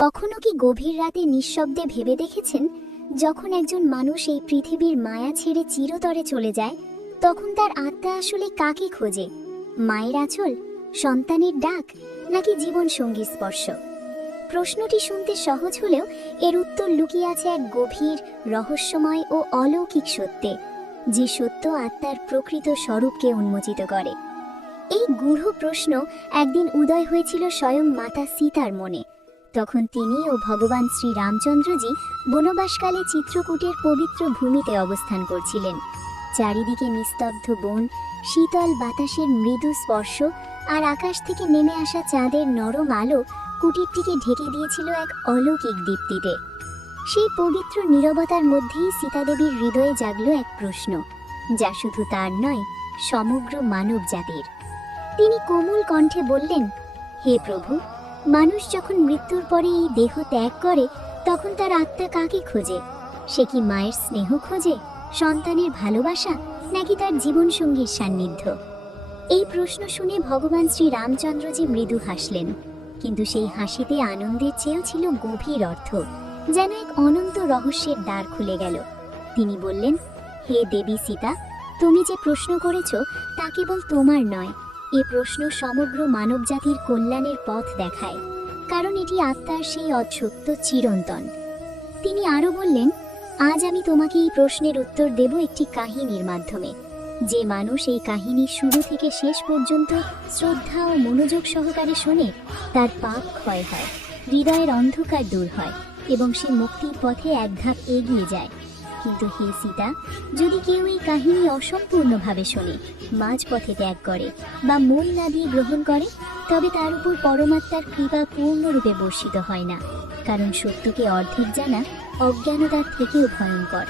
কখনো কি গভীর রাতে নিঃশব্দে ভেবে দেখেছেন, যখন একজন মানুষ এই পৃথিবীর মায়া ছেড়ে চিরতরে চলে যায়, তখন তার আত্মা আসলে কাকে খোঁজে? মায়ের আঁচল, সন্তানের ডাক, নাকি জীবন সঙ্গীর স্পর্শ? প্রশ্নটি শুনতে সহজ হলেও এর উত্তর লুকিয়ে আছে এক গভীর, রহস্যময় ও অলৌকিক সত্যে, যে সত্য আত্মার প্রকৃত স্বরূপকে উন্মোচিত করে। এই গূঢ় প্রশ্ন একদিন উদয় হয়েছিল স্বয়ং মাতা সীতার মনে। তখন তিনি ও ভগবান শ্রী রামচন্দ্রজি বনবাসকালে চিত্রকূটের পবিত্র ভূমিতে অবস্থান করছিলেন। চারিদিকে নিস্তব্ধ বন, শীতল বাতাসের মৃদু স্পর্শ আর আকাশ থেকে নেমে আসা চাঁদের নরম আলো কুটিরটিকে ঢেকে দিয়েছিল এক অলৌকিক দীপ্তিতে। সেই পবিত্র নীরবতার মধ্যেই সীতাদেবীর হৃদয়ে জাগল এক প্রশ্ন, যা শুধু তার নয়, সমগ্র মানব জাতির। তিনি কোমল কণ্ঠে বললেন, হে প্রভু, মানুষ যখন মৃত্যুর পরে এই দেহ ত্যাগ করে, তখন তার আত্মা কাকে খোঁজে? সে কি মায়ের স্নেহ খোঁজে, সন্তানের ভালোবাসা, নাকি তার জীবনসঙ্গীর সান্নিধ্য? এই প্রশ্ন শুনে ভগবান শ্রী রামচন্দ্রজি মৃদু হাসলেন, কিন্তু সেই হাসিতে আনন্দের চেয়েও ছিল গভীর অর্থ, যেন এক অনন্ত রহস্যের দ্বার খুলে গেল। তিনি বললেন, হে দেবী সীতা, তুমি যে প্রশ্ন করেছ তা কেবল তোমার নয়, এ প্রশ্ন সমগ্র মানবজাতির কল্যাণের পথ দেখায়, কারণ এটি আত্মার সেই অসত্য চিরন্তন। তিনি আরও বললেন, আজ আমি তোমাকে এই প্রশ্নের উত্তর দেব একটি কাহিনীর মাধ্যমে। যে মানুষ এই কাহিনী শুরু থেকে শেষ পর্যন্ত শ্রদ্ধা ও মনোযোগ সহকারে শোনে, তার পাপ ক্ষয় হয়, হৃদয়ের অন্ধকার দূর হয় এবং সে মুক্তির পথে এক ধাপ এগিয়ে যায়। কিন্তু হে সীতা, যদি কেউ এই কাহিনী অসম্পূর্ণভাবে শোনে, মাঝপথে ত্যাগ করে বা মন না দিয়ে গ্রহণ করে, তবে তার উপর পরমাত্মার কৃপা পূর্ণরূপে বর্ষিত হয় না, কারণ সত্যকে অর্ধেক জানা অজ্ঞানতার থেকেও ভয়ঙ্কর।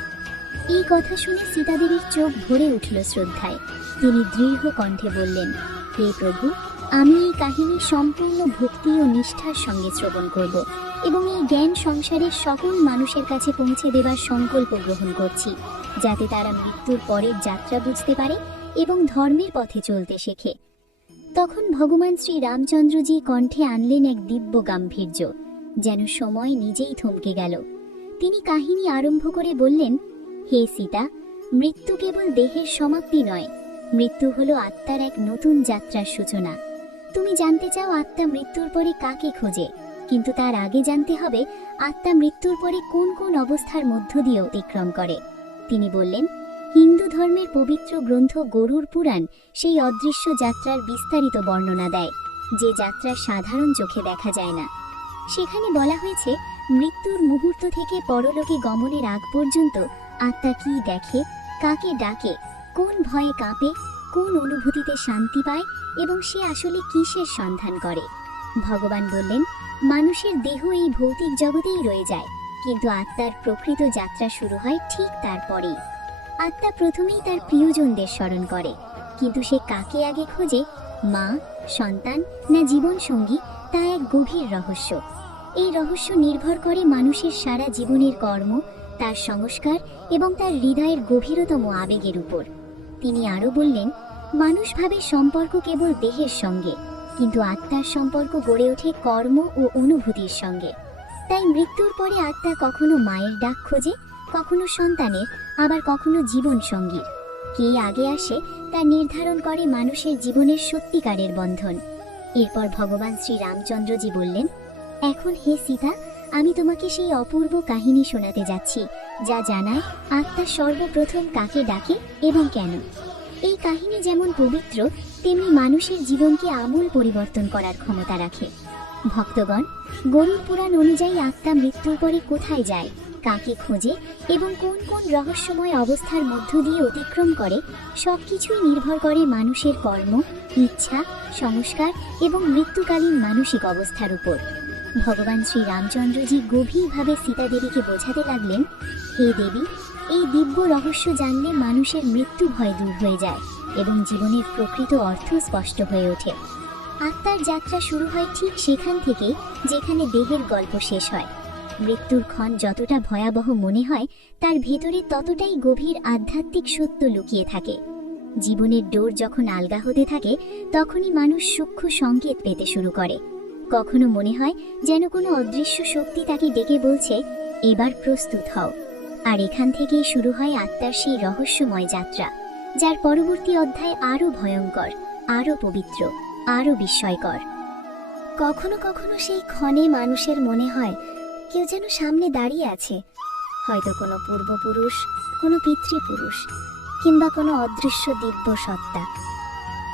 এই কথা শুনে সীতাদেবীর চোখ ভরে উঠল শ্রদ্ধায়। তিনি দৃঢ় কণ্ঠে বললেন, হে প্রভু, আমি এই কাহিনী সম্পূর্ণ ভক্তি ও নিষ্ঠার সঙ্গে শ্রবণ করব এবং এই জ্ঞান সংসারের সকল মানুষের কাছে পৌঁছে দেবার সংকল্প গ্রহণ করছি, যাতে তারা মৃত্যুর পরের যাত্রা বুঝতে পারে এবং ধর্মের পথে চলতে শেখে। তখন ভগবান শ্রী রামচন্দ্রজি কণ্ঠে আনলেন এক দিব্য গাম্ভীর্য, যেন সময় নিজেই থমকে গেল। তিনি কাহিনী আরম্ভ করে বললেন, হে সীতা, মৃত্যু কেবল দেহের সমাপ্তি নয়, মৃত্যু হলো আত্মার এক নতুন যাত্রার সূচনা। তুমি জানতে চাও আত্মা মৃত্যুর পরে কাকে খোঁজে, কিন্তু তার আগে জানতে হবে আত্মা মৃত্যুর পরে কোন কোন অবস্থার মধ্য দিয়ে অতিক্রম করে। তিনি বললেন, হিন্দু ধর্মের পবিত্র গ্রন্থ গরুড় পুরাণ সেই অদৃশ্য যাত্রার বিস্তারিত বর্ণনা দেয়, যে যাত্রা সাধারণ চোখে দেখা যায় না। সেখানে বলা হয়েছে, মৃত্যুর মুহূর্ত থেকে পরলোকে গমনের আগ পর্যন্ত আত্মা কি দেখে, কাকে ডাকে, কোন ভয়ে কাঁপে, কোন অনুভূতিতে শান্তি পায় এবং সে আসলে কিসের সন্ধান করে। ভগবান বললেন, মানুষের দেহ এই ভৌতিক জগতেই রয়ে যায়, কিন্তু আত্মার প্রকৃত যাত্রা শুরু হয় ঠিক তারপরেই। আত্মা প্রথমেই তার প্রিয়জনদের স্মরণ করে, কিন্তু সে কাকে আগে খোঁজে, মা, সন্তান না জীবন সঙ্গী, তা এক গভীর রহস্য। এই রহস্য নির্ভর করে মানুষের সারা জীবনের কর্ম, তার সংস্কার এবং তার হৃদয়ের গভীরতম আবেগের উপর। তিনি আরও বললেন, মানুষ ভাবে সম্পর্ক কেবল দেহের সঙ্গে, কিন্তু আত্মার সম্পর্ক গড়ে ওঠে কর্ম ও অনুভূতির সঙ্গে। তাই মৃত্যুর পরে আত্মা কখনো মায়ের ডাক খোঁজে, কখনো সন্তানের, আবার কখনো জীবন সঙ্গীর। কে আগে আসে তা নির্ধারণ করে মানুষের জীবনের সত্যিকারের বন্ধন। এরপর ভগবান শ্রী রামচন্দ্রজি বললেন, এখন হে সীতা, আমি তোমাকে সেই অপূর্ব কাহিনী শোনাতে যাচ্ছি, যা জানায় আত্মা সর্বপ্রথম কাকে ডাকে এবং কেন। এই কাহিনী যেমন পবিত্র, তেমনি মানুষের জীবনকে আমূল পরিবর্তন করার ক্ষমতা রাখে। ভক্তগণ, গরুড় পুরাণ অনুযায়ী আত্মা মৃত্যুর পরে কোথায় যায়, কাকে খোঁজে এবং কোন কোন রহস্যময় অবস্থার মধ্য দিয়ে অতিক্রম করে, সবকিছুই নির্ভর করে মানুষের কর্ম, ইচ্ছা, সংস্কার এবং মৃত্যুকালীন মানসিক অবস্থার উপর। ভগবান শ্রী রামচন্দ্রজি গভীরভাবে সীতাদেবীকে বোঝাতে লাগলেন, হে দেবী, এই দিব্য রহস্য জানলে মানুষের মৃত্যু ভয় দূর হয়ে যায় এবং জীবনের প্রকৃত অর্থ স্পষ্ট হয়ে ওঠে। আত্মার যাত্রা শুরু হয় ঠিক সেখান থেকে যেখানে দেহের গল্প শেষ হয়। মৃত্যুর ক্ষণ যতটা ভয়াবহ মনে হয়, তার ভেতরে ততটাই গভীর আধ্যাত্মিক সত্য লুকিয়ে থাকে। জীবনের ডোর যখন আলগা হতে থাকে, তখনই মানুষ সূক্ষ্ম সংকেত পেতে শুরু করে। কখনো মনে হয় যেন কোনো অদৃশ্য শক্তি তাকে ডেকে বলছে, এবার প্রস্তুত হও। আর এখান থেকেই শুরু হয় আত্মার সেই রহস্যময় যাত্রা, যার পরবর্তী অধ্যায় আরো ভয়ঙ্কর, আরো পবিত্র, আরো বিস্ময়কর। কখনো কখনো সেই ক্ষণে মানুষের মনে হয় কেউ যেন সামনে দাঁড়িয়ে আছে, হয়তো কোনো পূর্বপুরুষ, কোনো পিতৃপুরুষ, কিংবা কোনো অদৃশ্য দিব্য সত্তা।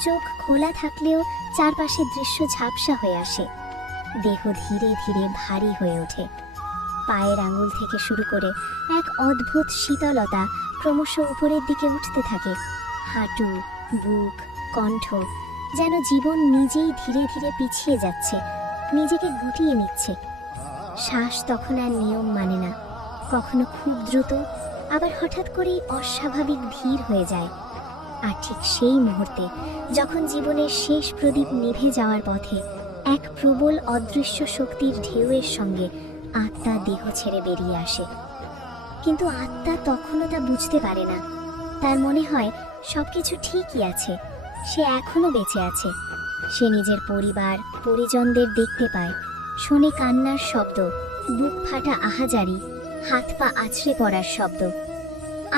চোখ খোলা থাকলেও চারপাশের দৃশ্য ঝাপসা হয়ে আসে। দেহ ধীরে ধীরে ভারী হয়ে ওঠে। পায়ের আঙুল থেকে শুরু করে এক অদ্ভুত শীতলতা ক্রমশ উপরের দিকে উঠতে থাকে। হাঁটু, বুক, কণ্ঠ, যেন জীবন নিজেই ধীরে ধীরে পিছিয়ে যাচ্ছে, নিজেকে গুটিয়ে নিচ্ছে। শ্বাস তখন আর নিয়ম মানে না, কখনো খুব দ্রুত, আবার হঠাৎ করেই অস্বাভাবিক ধীর হয়ে যায়। আর ঠিক সেই মুহূর্তে যখন জীবনের শেষ প্রদীপ নিভে যাওয়ার পথে এক প্রবল অদৃশ্য শক্তির ঢেউয়ের সঙ্গে আত্মা দেহ ছেড়ে বেরিয়ে আসে। কিন্তু আত্মা তখনও তা বুঝতে পারে না। তার মনে হয় সবকিছু ঠিকই আছে, সে এখনো বেঁচে আছে। সে নিজের পরিবার, পরিজনদের দেখতে পায়, শোনে কান্নার শব্দ, বুক ফাটা আহাজারি, হাত পা আছড়ে পড়ার শব্দ।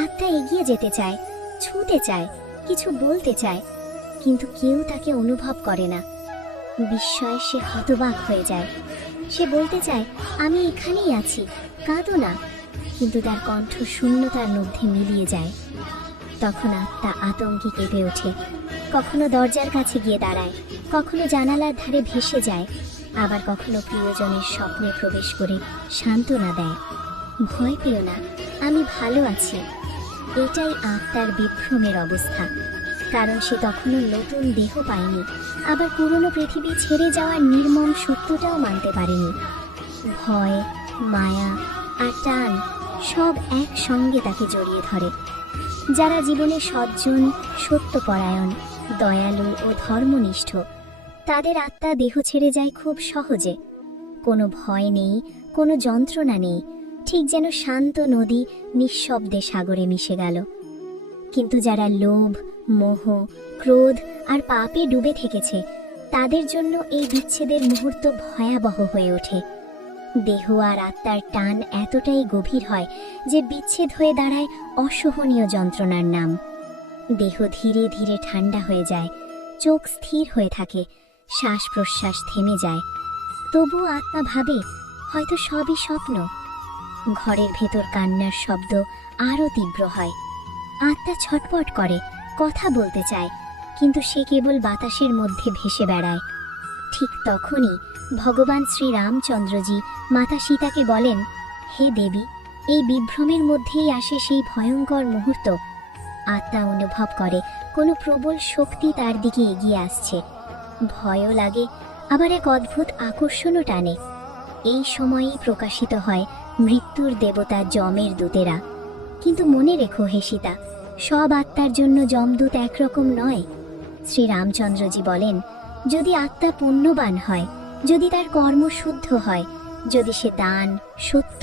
আত্মা এগিয়ে যেতে চায়, ছুঁতে চায়, কিছু বলতে চায়, কিন্তু কেউ তাকে অনুভব করে না। বিস্ময়ে সে হতবাক হয়ে যায়। সে বলতে চায়, আমি এখানেই আছি, কাঁদো না, কিন্তু তার কণ্ঠ শূন্যতার মধ্যে মিলিয়ে যায়। তখন আত্মা আতঙ্কে কেঁপে ওঠে। কখনো দরজার কাছে গিয়ে দাঁড়ায়, কখনো জানালার ধারে ভেসে যায়, আবার কখনো প্রিয়জনের স্বপ্নে প্রবেশ করে সান্ত্বনা দেয়। ভয় পেও না, আমি ভালো আছি। এটাই আত্মার বিভ্রমের অবস্থা, কারণ সে তখনও নতুন দেহ পায়নি, আবার পুরনো পৃথিবী ছেড়ে যাওয়ার নির্মম সত্যটাও মানতে পারেনি। ভয়, মায়া আর টান সব একসঙ্গে তাকে জড়িয়ে ধরে। যারা জীবনে সজ্জন, সত্যপরায়ণ, দয়ালু ও ধর্মনিষ্ঠ, তাদের আত্মা দেহ ছেড়ে যায় খুব সহজে। কোনো ভয় নেই, কোনো যন্ত্রণা নেই, ঠিক যেন শান্ত নদী নিঃশব্দে সাগরে মিশে গেল। কিন্তু যারা লোভ, মোহ, ক্রোধ আর পাপে ডুবে থেকেছে, তাদের জন্য এই বিচ্ছেদের মুহূর্ত ভয়াবহ হয়ে ওঠে। দেহ আর আত্মার টান এতটাই গভীর হয় যে বিচ্ছেদ হয়ে দাঁড়ায় অসহনীয় যন্ত্রণার নাম। দেহ ধীরে ধীরে ঠান্ডা হয়ে যায়, চোখ স্থির হয়ে থাকে, শ্বাস প্রশ্বাস থেমে যায়। তবুও আত্মা ভাবে হয়তো সবই স্বপ্ন। ঘরের ভেতর কান্নার শব্দ আরও তীব্র হয়। আত্মা ছটপট করে, কথা বলতে চায়, কিন্তু সে কেবল বাতাসের মধ্যে ভেসে বেড়ায়। ঠিক তখনই ভগবান শ্রী রামচন্দ্রজি মাতা সীতাকে বলেন, হে দেবী, এই বিভ্রমের মধ্যেই আসে সেই ভয়ঙ্কর মুহূর্ত। আত্মা অনুভব করে কোনো প্রবল শক্তি তার দিকে এগিয়ে আসছে। ভয়ও লাগে, আবার এক অদ্ভুত আকর্ষণও টানে। এই সময়েই প্রকাশিত হয় মৃত্যুর দেবতা যমের দূতেরা। কিন্তু মনে রেখো হে সীতা, সব আত্মার জন্য যমদূত একরকম নয়। শ্রী রামচন্দ্রজি বলেন, যদি আত্মা পুণ্যবান হয়, যদি তার কর্ম শুদ্ধ হয়, যদি সে দান, সত্য,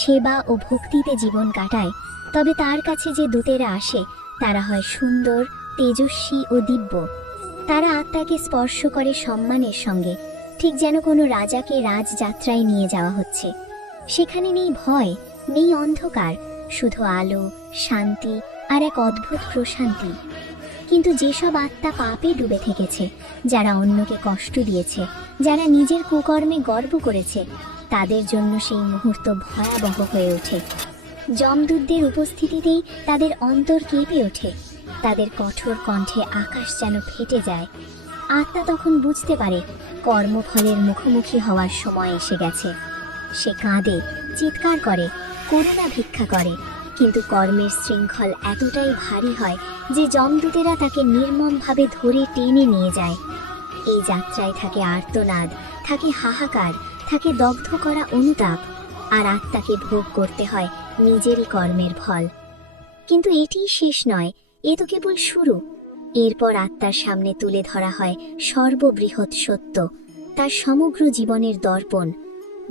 সেবা ও ভক্তিতে জীবন কাটায়, তবে তার কাছে যে দূতেরা আসে তারা হয় সুন্দর, তেজস্বী ও দিব্য। তারা আত্মাকে স্পর্শ করে সম্মানের সঙ্গে, ঠিক যেন কোনো রাজাকে রাজযাত্রায় নিয়ে যাওয়া হচ্ছে। সেখানে নেই ভয়, নেই অন্ধকার, শুধু আলো, শান্তি আর এক অদ্ভুত প্রশান্তি। কিন্তু যেসব আত্মা পাপে ডুবে থেকেছে, যারা অন্যকে কষ্ট দিয়েছে, যারা নিজের কুকর্মে গর্ব করেছে, তাদের জন্য সেই মুহূর্ত ভয়াবহ হয়ে ওঠে। যমদূতদের উপস্থিতিতেই তাদের অন্তর কেঁপে ওঠে, তাদের কঠোর কণ্ঠে আকাশ যেন ফেটে যায়। আত্মা তখন বুঝতে পারে কর্মফলের মুখোমুখি হওয়ার সময় এসে গেছে। সে কাঁদে, চিৎকার করে, করুণা ভিক্ষা করে, কিন্তু কর্মের শৃঙ্খল এতটাই ভারী হয় যে যমদূতেরা তাকে নির্মমভাবে ধরে টেনে নিয়ে যায়। এই যাত্রায় থাকে আর্তনাদ, থাকে হাহাকার, থাকে দগ্ধ করা অনুতাপ, আর আত্মাকে ভোগ করতে হয় নিজেরই কর্মের ফল। কিন্তু এটিই শেষ নয়, এ তো কেবল শুরু। এরপর আত্মার সামনে তুলে ধরা হয় সর্ববৃহৎ সত্য, তার সমগ্র জীবনের দর্পণ।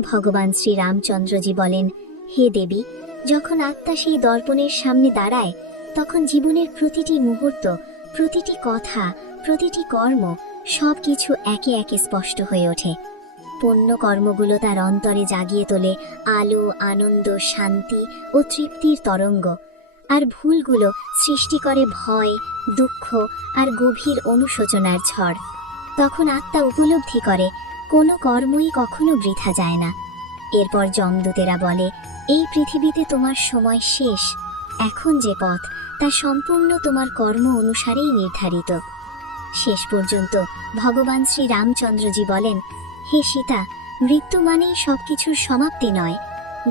ভগবান শ্রী রামচন্দ্রজি বলেন, হে দেবী, যখন আত্মা সেই দর্পণের সামনে দাঁড়ায়, তখন জীবনের প্রতিটি মুহূর্ত, প্রতিটি কথা, প্রতিটি কর্ম, সবকিছু একে একে স্পষ্ট হয়ে ওঠে। পুণ্য কর্মগুলো তার অন্তরে জাগিয়ে তোলে আলো, আনন্দ, শান্তি ও তৃপ্তির তরঙ্গ, আর ভুলগুলো সৃষ্টি করে ভয়, দুঃখ আর গভীর অনুশোচনার ঝড়। তখন আত্মা উপলব্ধি করে কোনো কর্মই কখনো বৃথা যায় না। এরপর যমদূতেরা বলে, এই পৃথিবীতে তোমার সময় শেষ। এখন যে পথ, তা সম্পূর্ণ তোমার কর্ম অনুসারেই নির্ধারিত। শেষ পর্যন্ত ভগবান শ্রী রামচন্দ্রজি বলেন, হে সীতা, মৃত্যু মানেই সবকিছুর সমাপ্তি নয়।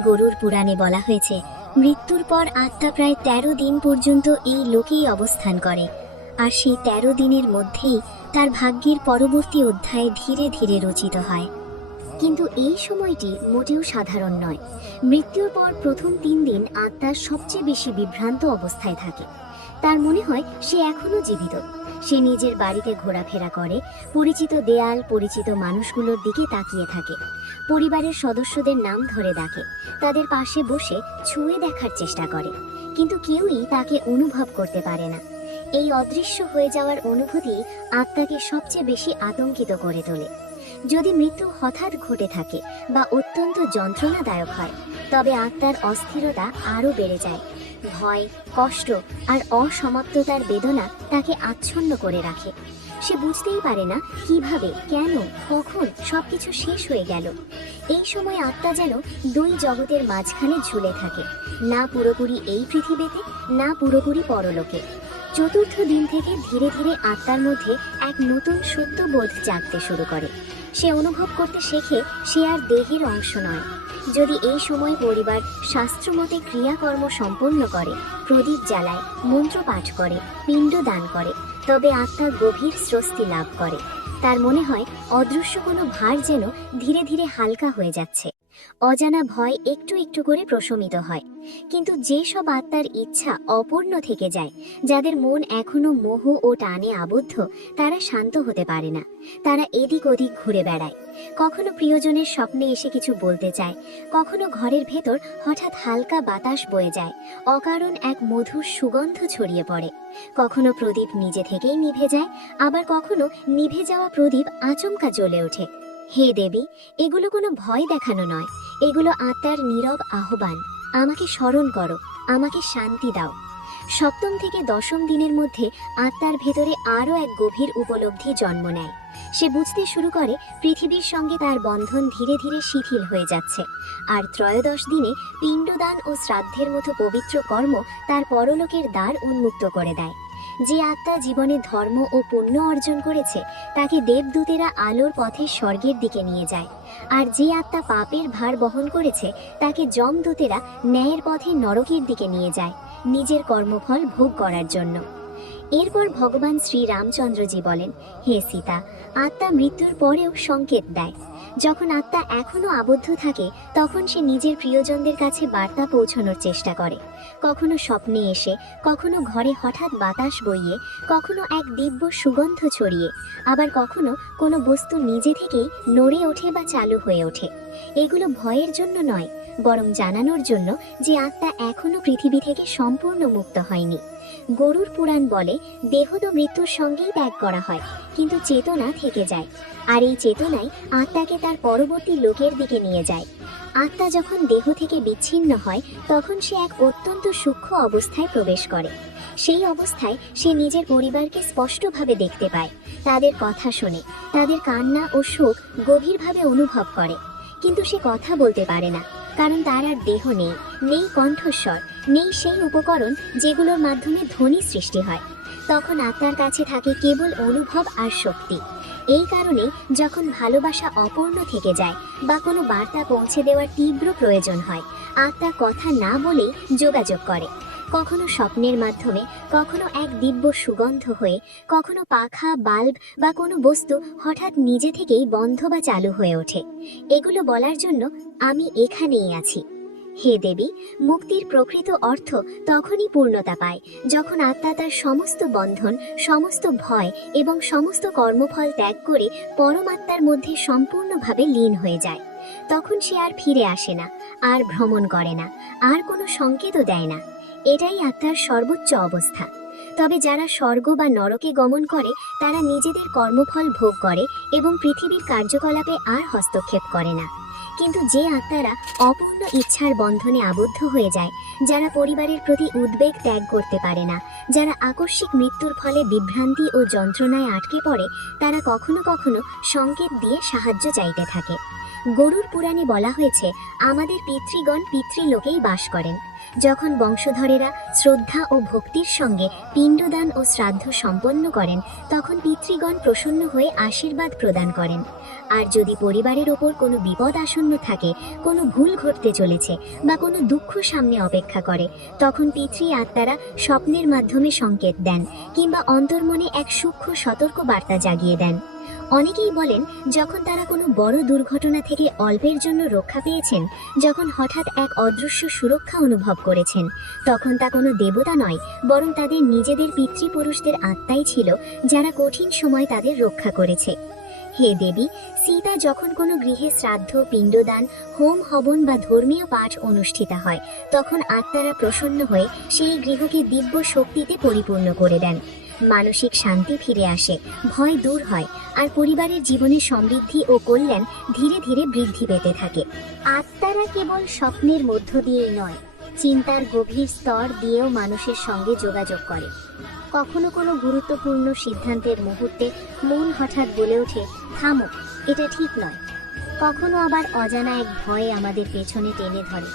গরুড় পুরাণে বলা হয়েছে, মৃত্যুর পর আত্মা প্রায় 13 দিন পর্যন্ত এই লোকেই অবস্থান করে, আর সেই 13 দিনের মধ্যেই তার ভাগ্যের পরবর্তী অধ্যায় ধীরে ধীরে রচিত হয়। কিন্তু এই সময়টি মোটেও সাধারণ নয়। মৃত্যুর পর প্রথম 3 দিন আত্মা সবচেয়ে বেশি বিভ্রান্ত অবস্থায় থাকে। তার মনে হয় সে এখনো জীবিত। সে নিজের বাড়িতে ঘোরাফেরা করে, পরিচিত দেয়াল, পরিচিত মানুষগুলোর দিকে তাকিয়ে থাকে, পরিবারের সদস্যদের নাম ধরে ডাকে, তাদের পাশে বসে ছুঁয়ে দেখার চেষ্টা করে, কিন্তু কেউই তাকে অনুভব করতে পারে না। এই অদৃশ্য হয়ে যাওয়ার অনুভূতি আত্মাকে সবচেয়ে বেশি আতঙ্কিত করে তোলে। যদি মৃত্যু হঠাৎ ঘটে থাকে বা অত্যন্ত যন্ত্রণাদায়ক হয়, তবে আত্মার অস্থিরতা আরও বেড়ে যায়। ভয়, কষ্ট আর অসমাপ্ততার বেদনা তাকে আচ্ছন্ন করে রাখে। সে বুঝতেই পারে না কিভাবে, কেন, কখন সবকিছু শেষ হয়ে গেল। এই সময় আত্মা যেন 2 জগতের মাঝখানে ঝুলে থাকে, না পুরোপুরি এই পৃথিবীতে, না পুরোপুরি পরলোকে। চতুর্থ দিন থেকে ধীরে ধীরে আত্মার মধ্যে এক নতুন সত্যবোধ জাগতে শুরু করে। সে অনুভব করতে শেখে সে আর দেহের অংশ নয়। যদি এই সময় পরিবার শাস্ত্রমতে ক্রিয়াকর্ম সম্পন্ন করে, প্রদীপ জ্বালায়, মন্ত্র পাঠ করে, পিণ্ড দান করে, তবে আত্মা গভীর স্বস্তি লাভ করে। তার মনে হয় অদৃশ্য কোনো ভার যেন ধীরে ধীরে হালকা হয়ে যাচ্ছে। অজানা ভয় একটু একটু করে প্রশমিত হয়। কিন্তু যেসব আত্মার ইচ্ছা অপূর্ণ থেকে যায়, যাদের মন এখনো মোহ ও টানে আবদ্ধ, তারা শান্ত হতে পারে না। তারা এদিক ওদিক ঘুরে বেড়ায়। কখনো প্রিয়জনের স্বপ্নে এসে কিছু বলতে চায়, কখনো ঘরের ভেতর হঠাৎ হালকা বাতাস বয়ে যায়, অকারণ এক মধুর সুগন্ধ ছড়িয়ে পড়ে। কখনো প্রদীপ নিজে থেকেই নিভে যায়, আবার কখনো নিভে যাওয়া প্রদীপ আচমকা জ্বলে ওঠে। হে দেবী, এগুলো কোনো ভয় দেখানো নয়, এগুলো আত্মার নীরব আহ্বান। আমাকে স্মরণ করো, আমাকে শান্তি দাও। সপ্তম থেকে 10ম দিনের মধ্যে আত্মার ভেতরে আরও এক গভীর উপলব্ধি জন্ম নেয়। সে বুঝতে শুরু করে পৃথিবীর সঙ্গে তার বন্ধন ধীরে ধীরে শিথিল হয়ে যাচ্ছে। আর ত্রয়োদশ দিনে পিণ্ডদান ও শ্রাদ্ধের মতো পবিত্র কর্ম তার পরলোকের দ্বার উন্মুক্ত করে দেয়। যে আত্মা জীবনে ধর্ম ও পুণ্য অর্জন করেছে, তাকে দেবদূতেরা আলোর পথে স্বর্গের দিকে নিয়ে যায়। আর যে আত্মা পাপের ভার বহন করেছে, তাকে যমদূতেরা ন্যায়ের পথে নরকের দিকে নিয়ে যায়, নিজের কর্মফল ভোগ করার জন্য। এরপর ভগবান শ্রী রামচন্দ্রজি বলেন, হে সীতা, আত্মা মৃত্যুর পরেও সংকেত দেয়। যখন আত্মা এখনো আবদ্ধ থাকে, তখন সে নিজের প্রিয়জনদের কাছে বার্তা পৌঁছানোর চেষ্টা করে। কখনো স্বপ্নে এসে, কখনো ঘরে হঠাৎ বাতাস বইয়ে, কখনো এক দিব্য সুগন্ধ ছড়িয়ে, আবার কখনো কোনো বস্তু নিজে থেকেই নড়ে ওঠে বা চালু হয়ে ওঠে। এগুলো ভয়ের জন্য নয়, বরং জানানোর জন্য যে আত্মা এখনো পৃথিবী থেকে সম্পূর্ণ মুক্ত হয়নি। গরুড় পুরাণ বলে, দেহ তো মৃত্যুর সঙ্গেই ত্যাগ করা হয়, কিন্তু চেতনা থেকে যায়, আর এই চেতনাই আত্মাকে তার পরবর্তী লোকের দিকে নিয়ে যায়। আত্মা যখন দেহ থেকে বিচ্ছিন্ন হয়, তখন সে এক অত্যন্ত সূক্ষ্ম অবস্থায় প্রবেশ করে। সেই অবস্থায় সে নিজের পরিবারকে স্পষ্টভাবে দেখতে পায়, তাদের কথা শোনে, তাদের কান্না ও শোক গভীরভাবে অনুভব করে। কিন্তু সে কথা বলতে পারে না, কারণ তার আর দেহ নেই, নেই কণ্ঠস্বর, নেই সেই উপকরণ যেগুলোর মাধ্যমে ধ্বনি সৃষ্টি হয়। তখন আত্মার কাছে থাকে কেবল অনুভব আর শক্তি। এই কারণে যখন ভালোবাসা অপূর্ণ থেকে যায় বা কোনো বার্তা পৌঁছে দেওয়ার তীব্র প্রয়োজন হয়, আত্মা কথা না বলেই যোগাযোগ করে। কখনো স্বপ্নের মাধ্যমে, কখনো এক দিব্য সুগন্ধ হয়ে, কখনো পাখা, বাল্ব বা কোনো বস্তু হঠাৎ নিজে থেকেই বন্ধ বা চালু হয়ে ওঠে। এগুলো বলার জন্য আমি এখানেই আছি। হে দেবী, মুক্তির প্রকৃত অর্থ তখনই পূর্ণতা পায় যখন আত্মা তার সমস্ত বন্ধন, সমস্ত ভয় এবং সমস্ত কর্মফল ত্যাগ করে পরমাত্মার মধ্যে সম্পূর্ণভাবে লীন হয়ে যায়। তখন সে আর ফিরে আসে না, আর ভ্রমণ করে না, আর কোনো সংকেতও দেয় না। এটাই আত্মার সর্বোচ্চ অবস্থা। তবে যারা স্বর্গ বা নরকে গমন করে তারা নিজেদের কর্মফল ভোগ করে এবং পৃথিবীর কার্যকলাপে আর হস্তক্ষেপ করে না। কিন্তু যে আত্মারা অপূর্ণ ইচ্ছার বন্ধনে আবদ্ধ হয়ে যায়, যারা পরিবারের প্রতি উদ্বেগ ত্যাগ করতে পারে না, যারা আকস্মিক মৃত্যুর ফলে বিভ্রান্তি ও যন্ত্রণায় আটকে পড়ে, তারা কখনো কখনো সংকেত দিয়ে সাহায্য চাইতে থাকে। গরুড় পুরাণে বলা হয়েছে, আমাদের পিতৃগণ পিতৃলোকেই বাস করেন। যখন বংশধরেরা শ্রদ্ধা ও ভক্তির সঙ্গে পিণ্ডদান ও শ্রাদ্ধ সম্পন্ন করেন, তখন পিতৃগণ প্রসন্ন হয়ে আশীর্বাদ প্রদান করেন। আর যদি পরিবারের ওপর কোনো বিপদ আসন্ন থাকে, কোনো ভুল ঘটতে চলেছে বা কোনো দুঃখ সামনে অপেক্ষা করে, তখন পিতৃ আত্মারা স্বপ্নের মাধ্যমে সংকেত দেন কিংবা অন্তর্মনে এক সূক্ষ্ম সতর্ক বার্তা জাগিয়ে দেন। অনেকেই বলেন, যখন তারা কোনো বড় দুর্ঘটনা থেকে অল্পের জন্য রক্ষা পেয়েছেন, যখন হঠাৎ এক অদৃশ্য সুরক্ষা অনুভব করেছেন, তখন তা কোনো দেবতা নয়, বরং তাদের নিজেদের পিতৃপুরুষদের আত্মাই ছিল, যারা কঠিন সময় তাদের রক্ষা করেছে। হে দেবী, সীতা যখন কোনো গৃহে শ্রাদ্ধ, পিণ্ডদান, হোম হবন বা ধর্মীয় পাঠ অনুষ্ঠিত হয়, তখন আত্মারা প্রসন্ন হয়ে সেই গৃহকে দিব্য শক্তিতে পরিপূর্ণ করে দেন। মানসিক শান্তি ফিরে আসে, ভয় দূর হয়, আর পরিবারের জীবনে সমৃদ্ধি ও কল্যাণ ধীরে ধীরে বৃদ্ধি পেতে থাকে। আত্মারা কেবল স্বপ্নের মধ্য দিয়েই নয়, চিন্তার গভীর স্তর দিয়েও মানুষের সঙ্গে যোগাযোগ করে। কখনো কোনো গুরুত্বপূর্ণ সিদ্ধান্তের মুহূর্তে মন হঠাৎ বলে ওঠে, থামো, এটা ঠিক নয়। কখনো আবার অজানা এক ভয় আমাদের পেছনে টেনে ধরে।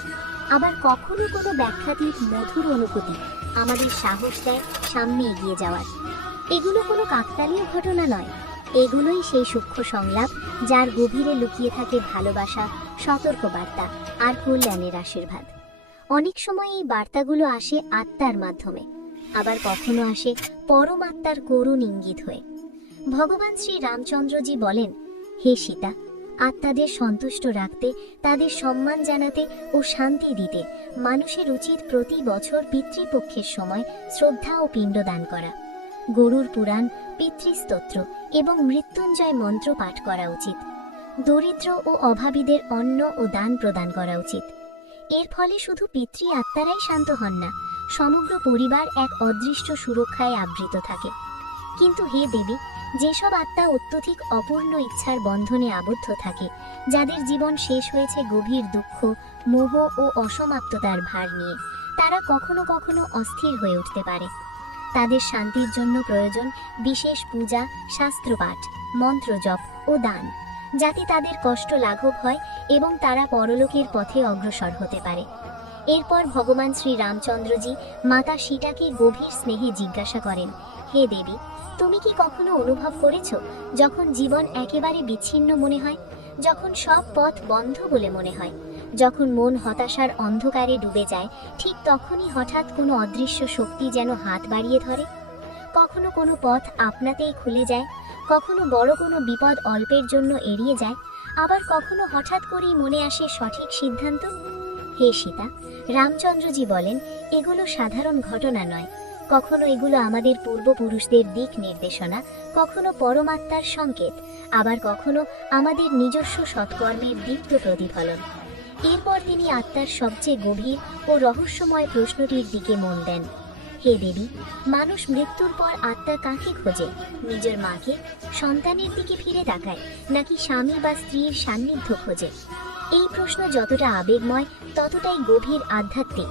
আবার কখনো কোনো ব্যাখ্যাতীত মধুর অনুভূতি আমাদের সাহস দেয় সামনে এগিয়ে যাওয়ার। এগুলো কোনো কাকতালীয় ঘটনা নয়, এগুলোই সেই সূক্ষ্ম সংলাপ যার গভীরে লুকিয়ে থাকে ভালোবাসা, সতর্কবার্তা আর কল্যাণের আশীর্বাদ। অনেক সময় এই বার্তাগুলো আসে আত্মার মাধ্যমে, আবার কখনো আসে পরমাত্মার করুণ ইঙ্গিত হয়ে। ভগবান শ্রী রামচন্দ্রজি বলেন, হে সীতা, আত্মাদের সন্তুষ্ট রাখতে, তাদের সম্মান জানাতে ও শান্তি দিতে মানুষের উচিত প্রতি বছর পিতৃপক্ষের সময় শ্রদ্ধা ও পিণ্ডদান করা, গরুড় পুরাণ, পিতৃস্তোত্র এবং মৃত্যুঞ্জয় মন্ত্র পাঠ করা উচিত। দরিদ্র ও অভাবীদের অন্ন ও দান প্রদান করা উচিত। এর ফলে শুধু পিতৃ আত্মারাই শান্ত হন না, সমগ্র পরিবার এক অদৃশ্য সুরক্ষায় আবৃত থাকে। কিন্তু হে দেবী, যেসব আত্মা অত্যধিক অপূর্ণ ইচ্ছার বন্ধনে আবদ্ধ থাকে, যাদের জীবন শেষ হয়েছে গভীর দুঃখ, মোহ ও অসমাপ্ততার ভার নিয়ে, তারা কখনো কখনো অস্থির হয়ে উঠতে পারে। তাদের শান্তির জন্য প্রয়োজন বিশেষ পূজা, শাস্ত্রপাঠ, মন্ত্রজপ ও দান, যাতে তাদের কষ্ট লাঘব হয় এবং তারা পরলোকের পথে অগ্রসর হতে পারে। এরপর ভগবান শ্রী রামচন্দ্রজি মাতা সীতাকে গভীর স্নেহে জিজ্ঞাসা করেন, হে দেবী, তুমি কি কখনো অনুভব করেছো, যখন জীবন একেবারে বিচ্ছিন্ন মনে হয়, যখন সব পথ বন্ধ বলে মনে হয়, যখন মন হতাশার অন্ধকারে ডুবে যায়, ঠিক তখনই হঠাৎ কোনো অদৃশ্য শক্তি যেন হাত বাড়িয়ে ধরে? কখনো কোনো পথ আপনাতেই খুলে যায়, কখনো বড় কোনো বিপদ অল্পের জন্য এড়িয়ে যায়, আবার কখনো হঠাৎ করেই মনে আসে সঠিক সিদ্ধান্ত। হে সীতা, রামচন্দ্রজি বলেন, এগুলো সাধারণ ঘটনা নয়, কখনো এগুলো আমাদের পূর্বপুরুষদের দিক নির্দেশনা, কখনো পরমাত্মার সংকেত, আবার কখনো আমাদের নিজস্ব সৎকর্মের দীপ্ত প্রতিফলন। এরপর তিনি আত্মার সবচেয়ে গভীর ও রহস্যময় প্রশ্নটির দিকে মন দেন। হে দেবী, মানুষ মৃত্যুর পর আত্মা কাকে খোঁজে? নিজের মাকে, সন্তানের দিকে ফিরে তাকায়, নাকি স্বামী বা স্ত্রীর সান্নিধ্য খোঁজে? এই প্রশ্ন যতটা আবেগময়, ততটাই গভীর আধ্যাত্মিক।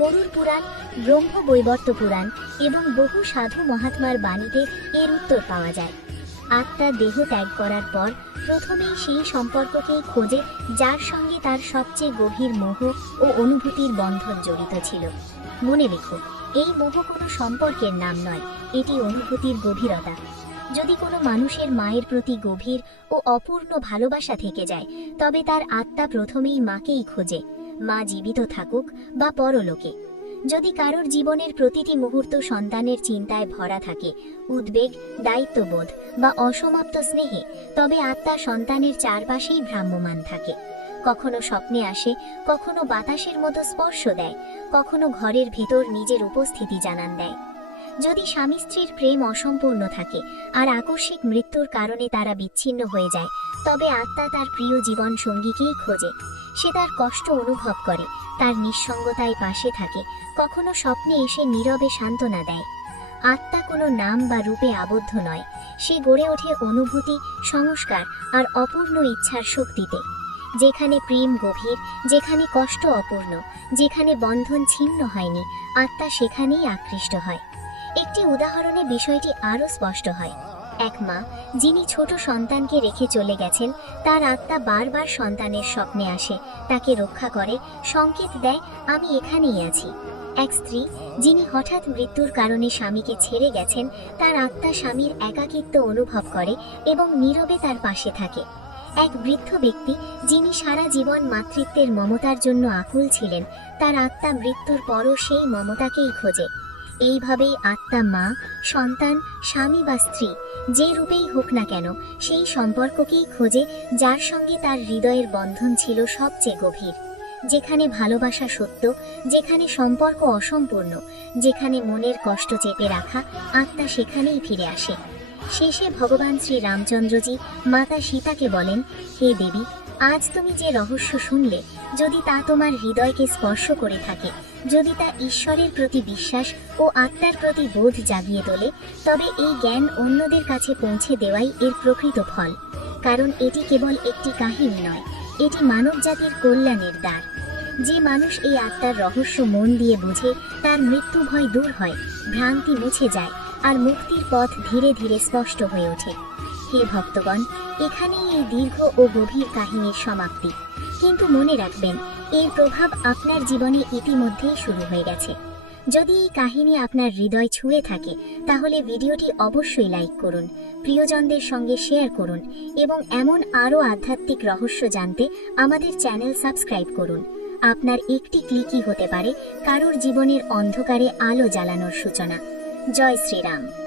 গরুড় পুরাণ, ব্রহ্ম বৈবর্ত পুরাণ এবং বহু সাধু মহাত্মার বাণীতে এর উত্তর পাওয়া যায়। আত্মা দেহ ত্যাগ করার পর প্রথমেই সেই সম্পর্ককেই খোঁজে যার সঙ্গে তার সবচেয়ে গভীর মোহ ও অনুভূতির বন্ধন জড়িত ছিল। মনে রেখো, এই মোহ কোনো সম্পর্কের নাম নয়, এটি অনুভূতির গভীরতা। যদি কোনো মানুষের মায়ের প্রতি গভীর ও অপূর্ণ ভালোবাসা থেকে যায়, তবে তার আত্মা প্রথমেই মাকেই খোঁজে, মা জীবিত থাকুক বা পরলোকে। যদি কারোর জীবনের প্রতিটি মুহূর্ত সন্তানের চিন্তায় ভরা থাকে, উদ্বেগ, দায়িত্ববোধ বা অসমাপ্ত স্নেহে, তবে আত্মা সন্তানের চারপাশেই ভ্রাম্যমান থাকে। কখনো স্বপ্নে আসে, কখনো বাতাসের মতো স্পর্শ দেয়, কখনো ঘরের ভেতর নিজের উপস্থিতি জানান দেয়। যদি স্বামী স্ত্রীর প্রেম অসম্পূর্ণ থাকে আর আকস্মিক মৃত্যুর কারণে তারা বিচ্ছিন্ন হয়ে যায়, তবে আত্মা তার প্রিয় জীবন সঙ্গীকেই খোঁজে। সে তার কষ্ট অনুভব করে, তার নিঃসঙ্গতায় পাশে থাকে, কখনো স্বপ্নে এসে নীরবে সান্ত্বনা দেয়। আত্মা কোনো নাম বা রূপে আবদ্ধ নয়, সে গড়ে ওঠে অনুভূতি, সংস্কার আর অপূর্ণ ইচ্ছার শক্তিতে। যেখানে প্রেম গভীর, যেখানে কষ্ট অপূর্ণ, যেখানে বন্ধন ছিন্ন হয়নি, আত্মা সেখানেই আকৃষ্ট হয়। একটি উদাহরণে বিষয়টি আরও স্পষ্ট হয়। এক মা যিনি ছোট সন্তানকে রেখে চলে গেছেন, তার আত্মা বারবার সন্তানের স্বপ্নে আসে, তাকে রক্ষা করে, সংকেত দেয় আমি এখানেই আছি। এক স্ত্রী যিনি হঠাৎ মৃত্যুর কারণে স্বামীকে ছেড়ে গেছেন, তার আত্মা স্বামীর একাকিত্ব অনুভব করে এবং নীরবে তার পাশে থাকে। এক বৃদ্ধ ব্যক্তি যিনি সারা জীবন মাতৃত্বের মমতার জন্য আকুল ছিলেন, তার আত্মা মৃত্যুর পরও সেই মমতাকেই খোঁজে। এইভাবেই আত্মা মা, সন্তান, স্বামী বা স্ত্রী যে রূপেই হোক না কেন, সেই সম্পর্ককেই খোঁজে যার সঙ্গে তার হৃদয়ের বন্ধন ছিল সবচেয়ে গভীর। যেখানে ভালোবাসা সত্য, যেখানে সম্পর্ক অসম্পূর্ণ, যেখানে মনের কষ্ট চেপে রাখা, আত্মা সেখানেই ফিরে আসে। শেষে ভগবান শ্রী রামচন্দ্রজি মাতা সীতাকে বলেন, হে দেবী, আজ তুমি যে রহস্য শুনলে, যদি তা তোমার হৃদয়কে স্পর্শ করে থাকে, যদি তা ঈশ্বরের প্রতি বিশ্বাস ও আত্মার প্রতি বোধ জাগিয়ে তোলে, তবে এই জ্ঞান অন্যদের কাছে পৌঁছে দেওয়াই এর প্রকৃত ফল। কারণ এটি কেবল একটি কাহিনী নয়, এটি মানবজাতির কল্যাণের দ্বার। যে মানুষ এই আত্মার রহস্য মন দিয়ে বুঝে, তার মৃত্যু ভয় দূর হয়, ভ্রান্তি মুছে যায়, আর মুক্তির পথ ধীরে ধীরে স্পষ্ট হয়ে ওঠে। হে ভক্তগণ, এখানেই এই দীর্ঘ ও গভীর কাহিনীর সমাপ্তি। কিন্তু মনে রাখবেন, এর প্রভাব আপনার জীবনে ইতিমধ্যেই শুরু হয়ে গেছে। যদি এই কাহিনী আপনার হৃদয় ছুঁয়ে থাকে, তাহলে ভিডিওটি অবশ্যই লাইক করুন, প্রিয়জনদের সঙ্গে শেয়ার করুন এবং এমন আরও আধ্যাত্মিক রহস্য জানতে আমাদের চ্যানেল সাবস্ক্রাইব করুন। আপনার একটি ক্লিকই হতে পারে কারোর জীবনের অন্ধকারে আলো জ্বালানোর সূচনা। জয় শ্রীরাম।